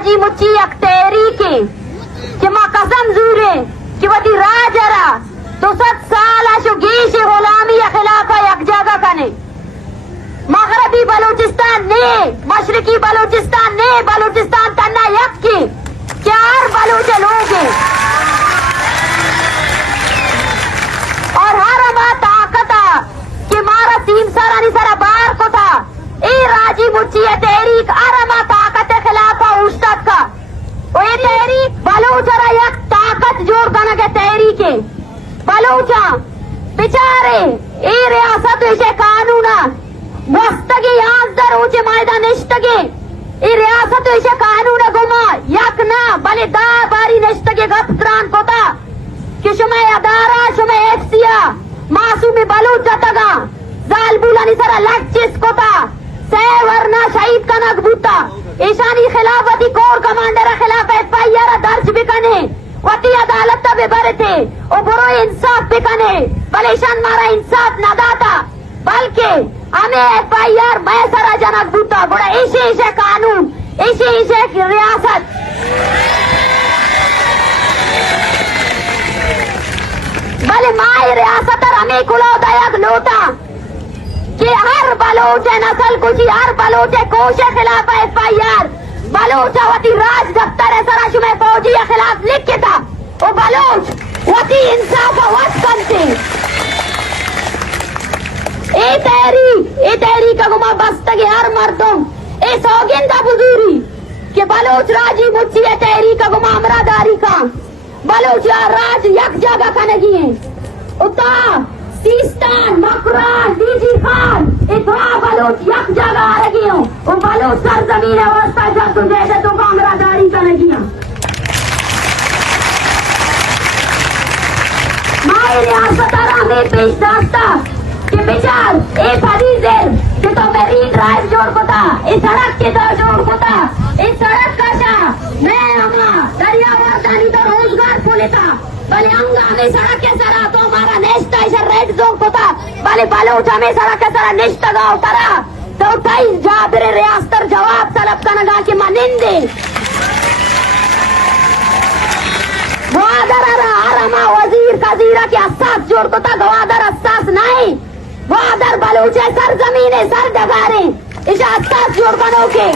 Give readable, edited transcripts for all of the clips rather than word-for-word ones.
राजी मुच्ची एक तहरीके कि माँ कसम जूरे कि वती राजरा 200 साल आशु गीश गुलामी या खिलाफा एक जगह कने मगरबी बलूचिस्तान ने मशरकी बलूचिस्तान ने बलूचिस्तान तन्ना यक की चार बलूच लोग हैं और हर बात ताकता कि मारा सीम सारा नहीं सारा बार को था ए राजी मुच्ची है तहरीक आरमा ताकत खिलाफा उस्ताद का वो ये तहरीक बलूचरा एक ताकत जोड़ करना के तहरीके बलूचा बेचारे ए रियासत इसे कानूना वस्तगी आंसर ऊंचे मैदान निष्ठगे ए रियासत इसे कानून गुमा यक ना बले दा बारी निष्ठगे गपत्रान कोता कि शुमे अदारा शुमे एक्सिया मासूमी बलूच जतगा जाल बुलानी सारा लक्चिस कोता से वरना शहीद का नकबूता ईशानी खिलाफती कोर कमांडर खिलाफ एफआईआर दर्ज बिकने वती अदालत तब बरे थे ओ बुरो इंसाफ बिकने बल ईशान मारा इंसाफ न दाता बल्कि हमें एफआईआर मैं सारा जनक बूता बड़ा ऐसे कानून ऐसे रियासत भले माई रियासत हमें खुलो दयाग लोटा कि हर बलोच नस्ल कुछ हर बलोच कोश खिलाफ एफआईआर बलोचावती राज दफ्तर है सराशु में फौजी के खिलाफ लिख के था वो बलोच वती इंसाफ वत करते ए तहरी का गुमा बस्तगे हर मर्दों ए सौगिंदा बुजुरी के बलोच राजी मुच्ची है तहरी का गुमा अमरादारी का बलोच राज यक जगह का नहीं है उता सीस्तान मकरान डीजी खान इतना बलोच यक जगह आ रही हूँ वो बलोच सरजमीन अवस्था जब तुझे दे तो अमरादारी का नहीं है माए रियासत में पेश दास्ता कि विचार ए फरीजेर कि तो मेरी ड्राइव जोड़ को था इस सड़क के तो जोड़ को था इस सड़क का शा मैं अमा दरिया वारदानी तो रोजगार पुले था भले अंगा में सड़क के सरा तो हमारा नेस्ता इस रेड जोन को था भले बलोचा में सड़क के सरा नेस्ता गाँव तरा तो उठाई जाबिर रियास्तर जवाब तलब कनगा की मनिंदे गवादर आरमा वजीर कजीरा के अस्सास जोड़ को था गवादर अस्सास नहीं गवादर बलूच है सर जमीने सर डगारे इसे अस्सास जोड़ बनो के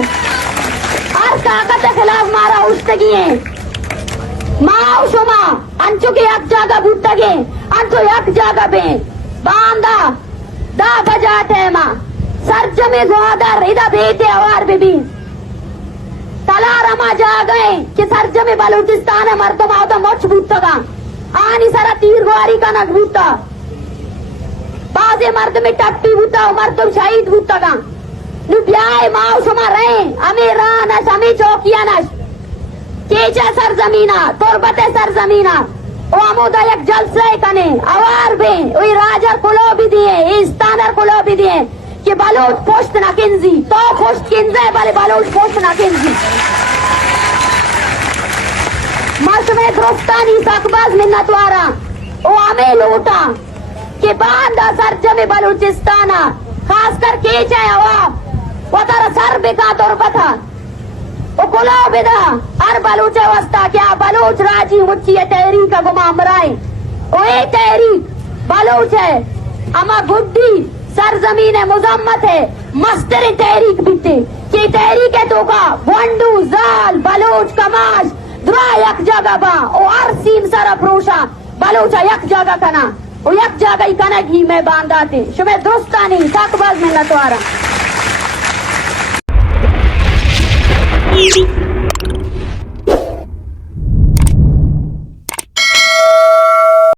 हर ताकत खिलाफ मारा उस्तगी है माओ शुमा अंचु के एक जगह बुतगे अंचु एक जगह बे बांदा दा बजाते माँ सर जमे गवादर इधर बेटे अवार बेबी तलारमा जा गए कि सरजमे बलूचिस्तान है मर्दम आवता मोच बूतगा आनी सारा तीर गुआरी का नग बूता बाजे मर्द में टट्टी बूता मर्दम शहीद बूतगा नु ब्याय माओ शुमा रहे हमें रानस हमें चौकियानस केचा सरजमीना तोरबते सरजमीना ओ अमुदा एक जलसे कने अवार बे ओई राजा कुलो भी दिए इस्तानर कुलो भी दिए कि बलोच पोस्ट ना किंजी तो पोस्ट किंजे बाले बलोच पोस्ट ना किंजी मर्द में द्रुस्तानी सकबाज मिन्नतवारा ओ हमें लूटा कि बांदा सरजमे बलूचिस्ताना खास कर केचे अवाब वो तारा सर बिका दुर्बथा ओ कुला बिदा हर बलूच अवस्था क्या बलूच राजी मुच्ची है तहरीक का गुमा अमराई ओ ए तहरीक बलूच है अमा गुड्डी सरजमीन है मुजम्मत है मस्तर तहरीक बिते कि तहरीक है तो का वंडू जाल बलोच कमाश द्रा यक जगह बा ओ हर सीम सारा प्रोशा बलोचा यक जगह कना ओ यक जगह ही कना घी में बांधाते शुमे दुरुस्ता नहीं साकबाज में नतवारा